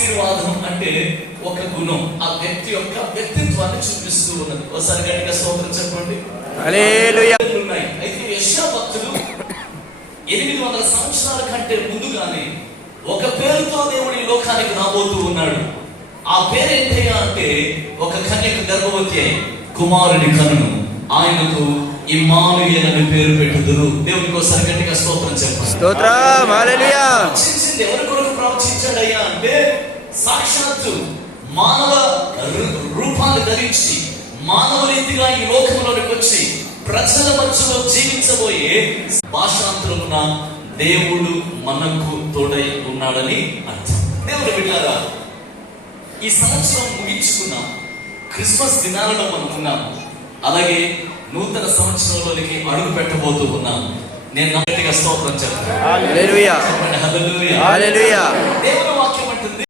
ఆశీర్వాదం అంటే ఒక గుణం, ఆ వ్యక్తి యొక్క వ్యక్తిత్వాన్ని చూపిస్తూ ఉన్నది. ఒకసారి గట్టిగా స్తోత్రం చెప్పండి. హల్లెలూయా. ఉన్నాయి. అయితే యెషయా భక్తుడు 800 సంవత్సరాల కంటే ముందుగానే ఒక పేరుతో దేవుడు ఈ లోకానికి రాబోతూ ఉన్నాడు. ఆ పేరు ఏంటయ్యా అంటే, ఒక కన్యక గర్భవతి అయి కుమారుని కనును, ఆయనకు ఇమ్మానుయేల్ అని పేరు పెట్టుదురు. దేవునికి ఒకసారి గట్టిగా స్తోత్రం చెప్పండి. స్తోత్రం. హల్లెలూయా. ప్రవచించింది ఎవరి కొరకు ప్రవచించాడయ్యా అంటే, సాక్షాత్తు మానవ రూపాన్ని ధరించి మానవ రీతిగా ఈ లోకంలోనికి వచ్చి ప్రజల మధ్యలో జీవించబోయే భాషాంతరమున దేవుడు మనకు తోడై ఉన్నాడని అర్థం. దేవుడు బిడ్డలారా, ఈ సంవత్సరం ముగించుకున్నాం, క్రిస్మస్ దినాలలో మనం ఉన్నాం, అలాగే నూతన సంవత్సరంలోనికి అడుగు పెట్టబోతూ ఉన్నాం. నేను గట్టిగా స్తోత్రం చెప్తాను. హల్లెలూయా. హల్లెలూయా. హల్లెలూయా. దేవుడు